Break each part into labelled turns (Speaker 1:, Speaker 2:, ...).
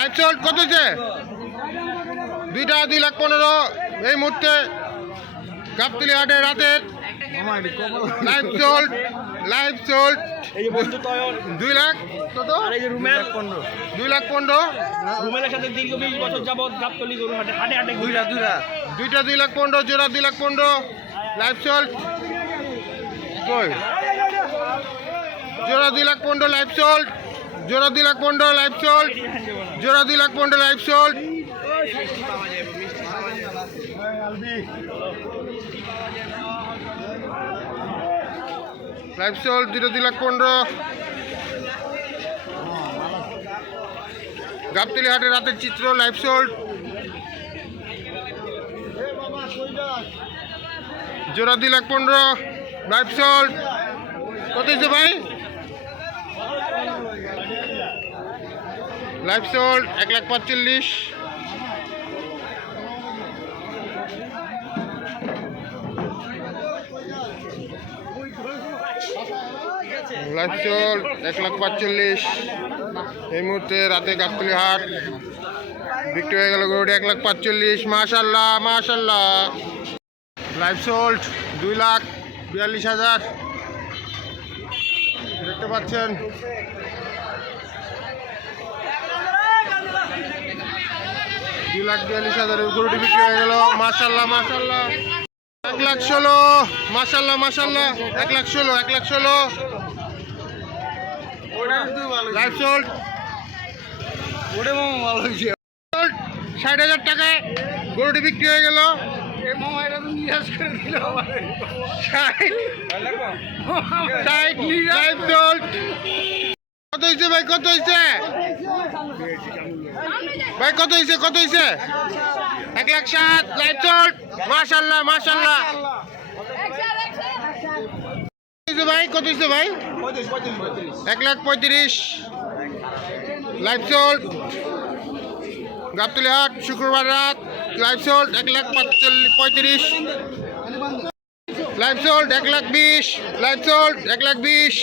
Speaker 1: Live চল কত হয়েছে দুইটা দুই লাখ পনেরো এই মুহূর্তে গাবতলি হাটে রাতের লাইভ চল লাইভ চল
Speaker 2: এই যে বন্ধু তয়র
Speaker 1: দুই লাখ কত? দুই লাখ পনেরো।
Speaker 2: রুমেলের সাথে দীর্ঘ বিশ বছর যাবৎ গাবতলি গরু হাটে হাটে হাটে দুইটা দুইটা
Speaker 1: দুইটা দুই লাখ পনেরো জোড়া দুই লাখ পনেরো। লাইভ চল কই? জোড়া দুই লাখ পনেরো লাইভ চল জোড়া দুই লাখ পনেরো লাইভ চল জোড়া দুই লাখ পনেরো লাইভ চল লাইভ চল দুটো দুই লাখ পনেরো গাবতলি হাটে রাতের চিত্র লাইভ চল জোড়া দুই লাখ পনেরো লাইভ চল কত ভাই? লাইভ চল এক লাখ পাঁচচল্লিশ লাইফ চল এক লাখ পাঁচচল্লিশ এই মুহূর্তে রাতে গাবতলি হাট। বিক্রি হয়ে গেল গরুটি এক লাখ পাঁচচল্লিশ মাশাল্লাহ মাশাল্লাহ লাইফ সোল্ড দুই লাখ বিয়াল্লিশ হাজার। দেখতে পাচ্ছেন। লাখ বিয়াল্লিশ হাজারের গরুটি বিক্রি হয়ে গেল। মাশাল্লাহ মাশাল্লাহ এক লাখ ষোলো মাশাল্লাহ মাশাল্লাহ এক লাখ ষোলো এক লাখ ষোলো। সোল্ড ষাট হাজার টাকায় গরুটি বিক্রি হয়ে গেল। ষাট। ষাট। সোল্ড কত হয়েছে ভাই, কত হয়েছে ভাই, কত হয়েছে কত হয়েছে এক লাখ সাত, লাইভ সোল্ড মাশাল্লাহ মাশাল্লাহ। ভাই, কত হয়েছে ভাই? এক লাখ পঁয়ত্রিশ। লাইভ সোল্ড গাবতলি হাট, শুক্রবার রাত। লাইভ সোল্ড এক লাখ পঁয়ত্রিশ। লাইভ সোল্ড এক লাখ বিশ লাইভ সোল্ড এক লাখ বিশ।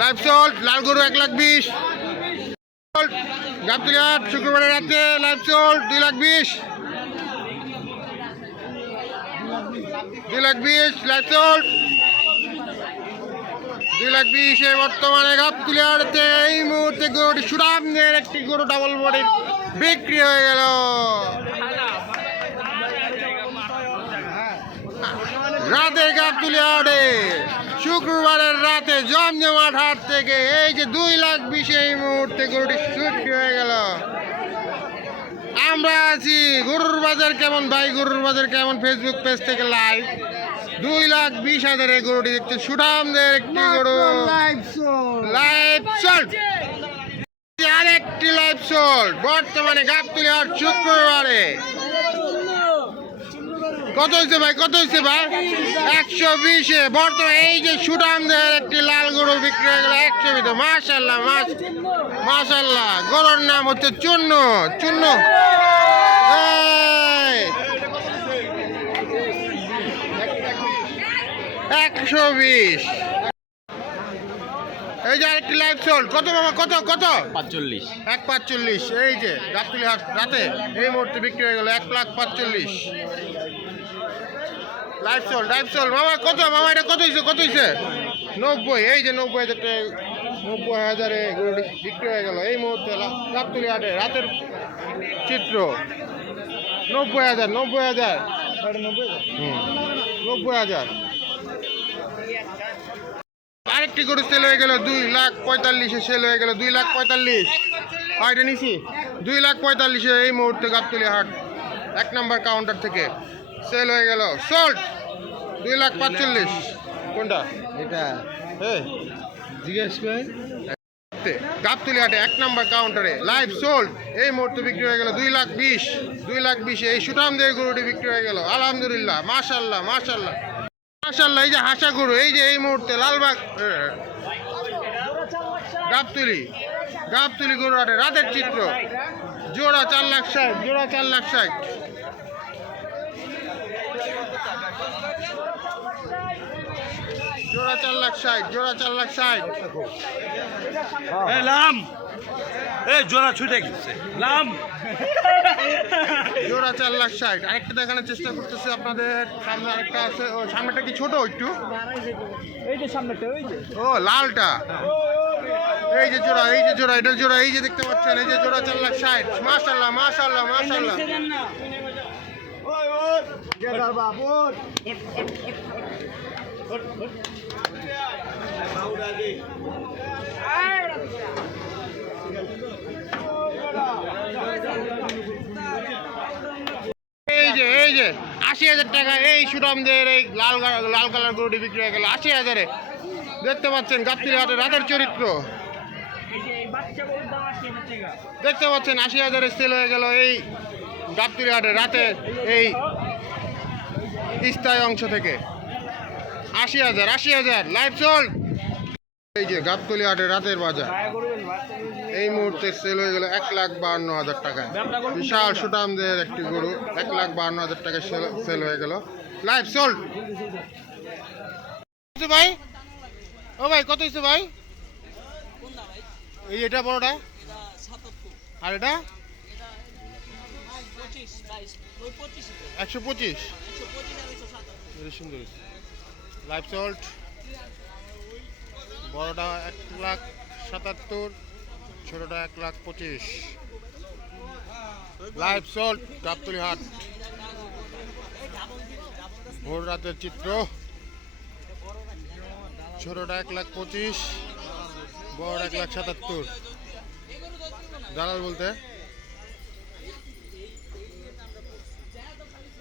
Speaker 1: লাইভ সোল্ড লাল গরু এক লাখ বিশ। গাবতলি হাট শুক্রবারের রাতে লাইভ সোল্ড দুই লাখ বিশ। দুই লাখ বিশ লাইভ সোল্ড দুই লাখ বিশে বর্তমানে গাবতলি হাটে এই মুহূর্তে গরুটি সুরামদের একটি গরু ডাবল বডির বিক্রি হয়ে গেল। রাতে গাবতলি হাটে শুক্রবারের রাতে জমজমাট হাট থেকে এই যে দুই লাখ বিশে এই মুহূর্তে গরুটি বিক্রি হয়ে গেল। আমরা আছি গরুর বাজার কেমন? ভাই গরুর বাজার কেমন? ফেসবুক পেজ থেকে লাইভ দুই লাখ বিশ হাজারের গরুটি দেখতে। সুঠামদের একটি গরু। লাইভ শর্ট আরেকটি লাইভ শর্ট বর্তমানে গাবতলি হাট শুক্রবারে। কত হয়েছে ভাই? কত হয়েছে ভাই? একশো বিশে। বর্তমানে এই যে সুঠামদের একটি লাল গরু বিক্রি হয়ে গেল একশো বিশে। মাশাল্লাহ মাস মাশাল্লাহ গরুর নাম হচ্ছে চূর্ণ। চূর্ণ। এই। একশো বিশ। এই যে আরেকটি লাইভ চল কত বাবা কত কত?
Speaker 2: পাঁচচল্লিশ
Speaker 1: এক পাঁচচল্লিশ। এই যে হাট রাতে এই মুহূর্তে বিক্রি হয়ে গেল এক লাখ পাঁচচল্লিশ। লাইভ চল লাইভ চল। মামা কত? মামা এটা কত হয়েছে কত হয়েছে নব্বই এই যে নব্বই হাজার টাকা নব্বই হাজারে গরুটি বিক্রি হয়ে গেল। এই মুহূর্তে লা- গাবতলি হাটে রাতের চিত্র। নব্বই হাজার নব্বই হাজার। নব্বই হাজার? আরেকটি গরু সেল হয়ে গেল দুই লাখ পঁয়তাল্লিশে সেল হয়ে গেল দুই লাখ পঁয়তাল্লিশ। হয় এটা নিছি? দুই লাখ পঁয়তাল্লিশে এই মুহূর্তে গাবতলি হাট এক নম্বর কাউন্টার থেকে সেল হয়ে গেল। সোল্ড দুই লাখ পাঁচচল্লিশ কোনটা?
Speaker 2: এটা।
Speaker 1: হ্যাঁ
Speaker 2: জিজ্ঞেস করে
Speaker 1: গাবতলি হাটে এক নম্বর কাউন্টারে লাইভ সোল্ড এই মুহূর্তে বিক্রি হয়ে গেল দুই লাখ বিশ। দুই লাখ বিশে এই সুঠামদের গরুটি বিক্রি হয়ে গেল। আলহামদুলিল্লাহ মাশাল্লাহ মাশাল্লাহ মাশাল্লাহ এই যে হাসা গরু এই যে এই মুহূর্তে লালবাগ গাবতলি। গাবতলি গরু হাটে রাতের চিত্র। জোড়া চার লাখ ষাট জোড়া চার লাখ ষাট। জোড়া চার লাখ ষাট জোড়া চার লাখ ষাট।
Speaker 3: লাম। এই জোড়া ছুটে গেছে। লাম।
Speaker 1: জোড়া চার লাখ ষাট। আরেকটা দেখানোর চেষ্টা করতেছি আপনাদের। সামনে আরেকটা আছে। ও সামনেটা কি ছোট একটু? ও লালটা। এই যে জোড়া এই যে জোড়া এটা জোড়া এই যে দেখতে পাচ্ছেন এই যে জোড়া চার লাখ ষাট। মাশাল্লাহ মাশাল্লাহ এই যে এই যে, আশি হাজার টাকা এই সুরামদের এই লাল লাল কালার গরুটি বিক্রি হয়ে গেল, আশি হাজারে। দেখতে পাচ্ছেন গাপ্তির হাটে রাতের চরিত্র। দেখতে পাচ্ছেন আশি হাজারে সেল হয়ে গেল এই গাপ্তির হাটে রাতে এই স্থায়ী অংশ থেকে। আশি হাজার আশি হাজার লাইভ চল। এই যে গাবতলি হাটে রাতের বাজার। এই মুহূর্তে সেল হয়ে গেল এক লাখ বাহান্ন হাজার টাকায়। বিশাল সুটামদের একটি গরু, এক লাখ বাহান্ন হাজার টাকায় সেল হয়ে গেল। লাইভ সোল্ড ভাই? ও ভাই, কত হয়েছে ভাই? এই এটা বড়টা? আর এটা? একশো পঁচিশ। এটা সুন্দর। লাইভ সল্ট বড়টা এক লাখ সাতাত্তর, ছোটটা এক লাখ পঁচিশ। লাইভ সল্ট গাবতলি হাট। ভোর রাতের চিত্র। ছোটটা এক লাখ পঁচিশ, বড় এক লাখ সাতাত্তর। দালাল বলতে?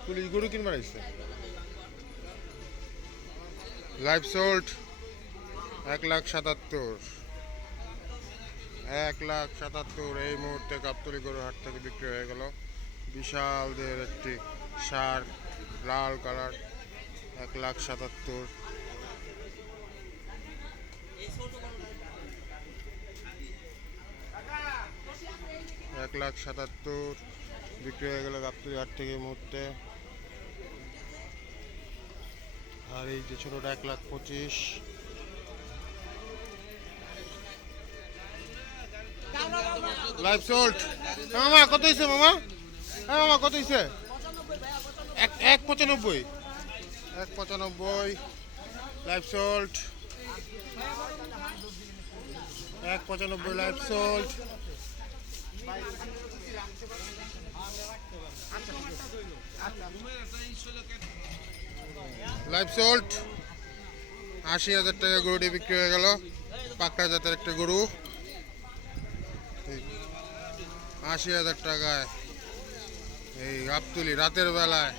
Speaker 1: পুলিশ গরু কিনবার আসছে লাইভ সোল্ট, এক লাখ সাতাত্তর। এক লাখ সাতাত্তর এই মুহূর্তে গাবতলি গরুর হাট থেকে বিক্রি হয়ে গেল। বিশালদের একটি সার, লাল কালার, এক লাখ সাতাত্তর। এক লাখ সাতাত্তর বিক্রি হয়ে গেল গাবতলি হাট থেকে মুহূর্তে। আর এই যে ছোটটা এক লাখ পঁচিশ। লাইভ সোল্ট মামা, কত হয়েছে মামা? হ্যাঁ মামা, কত হয়েছে এক এক পঁচানব্বই। এক পঁচানব্বই। লাইভ সোল্ট এক পঁচানব্বই লাইভ সোল্ট লাইভ সোল্ট। আশি হাজার টাকা গরুটি বিক্রি হয়ে গেল। পাকড়া জাতের একটা গরু। আশি হাজার টাকায় এই গাবতুলি রাতের বেলায়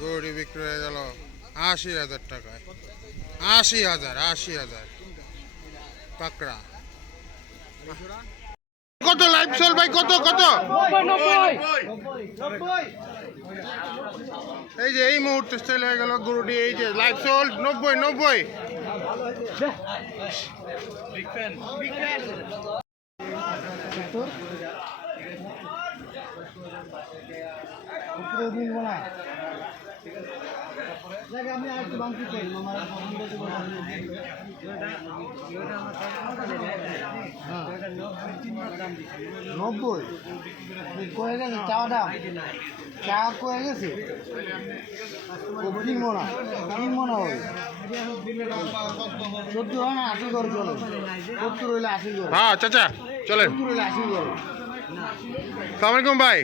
Speaker 1: গরুটি বিক্রি হয়ে গেল আশি হাজার টাকায়। আশি হাজার আশি হাজার। পাকড়া। কত লাইভ সোল ভাই, কত কত? এই যে এই মুহূর্তে সেল হয়ে গেল গরুটি, এই যে লাইভ সোল নব্বই নব্বই।
Speaker 4: নব্বই? কয়ে গেছে চাওয়া দাম। চা কয়ে গেছে? ও কিনবো না কিনবো না ওই সত্তর হয় না আশি করে চলো। সত্তর হইলে আশি করে।
Speaker 1: হ্যাঁ চাচা চলেন।
Speaker 4: সত্তর হইলে আশি করে।
Speaker 1: সালাম আলাইকুম ভাই।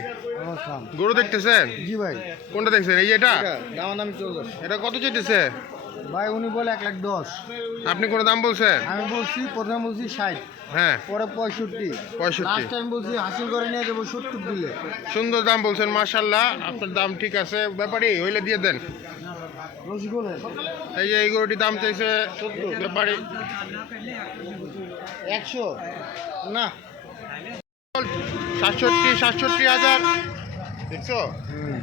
Speaker 1: গরু দেখতেছেন?
Speaker 4: জি ভাই।
Speaker 1: কোনটা দেখছেন? এই এটা?
Speaker 4: দাম দামি চলছে
Speaker 1: এটা কত চেটেছে
Speaker 4: ভাই উনি বলে এক লাখ দশ।
Speaker 1: আপনি কোনো দাম বলছেন?
Speaker 4: আমি বলছি প্রথমে বলছি ষাট।
Speaker 1: হ্যাঁ।
Speaker 4: পরে পঁয়ষট্টি।
Speaker 1: পঁয়ষট্টি।
Speaker 4: টাইম বলছি হাসিল করে নিয়ে যাব সত্তর দিলে
Speaker 1: সুন্দর দাম বলছেন মার্শাল্লাহ আপনার দাম ঠিক আছে। ব্যাপারই হইলে দিয়ে দেন। এই যে এই গরুটির দাম চাইছে ব্যাপারই
Speaker 4: একশো। না।
Speaker 1: সাতষট্টি সাতষট্টি হাজার। দেখছ?
Speaker 4: হুম।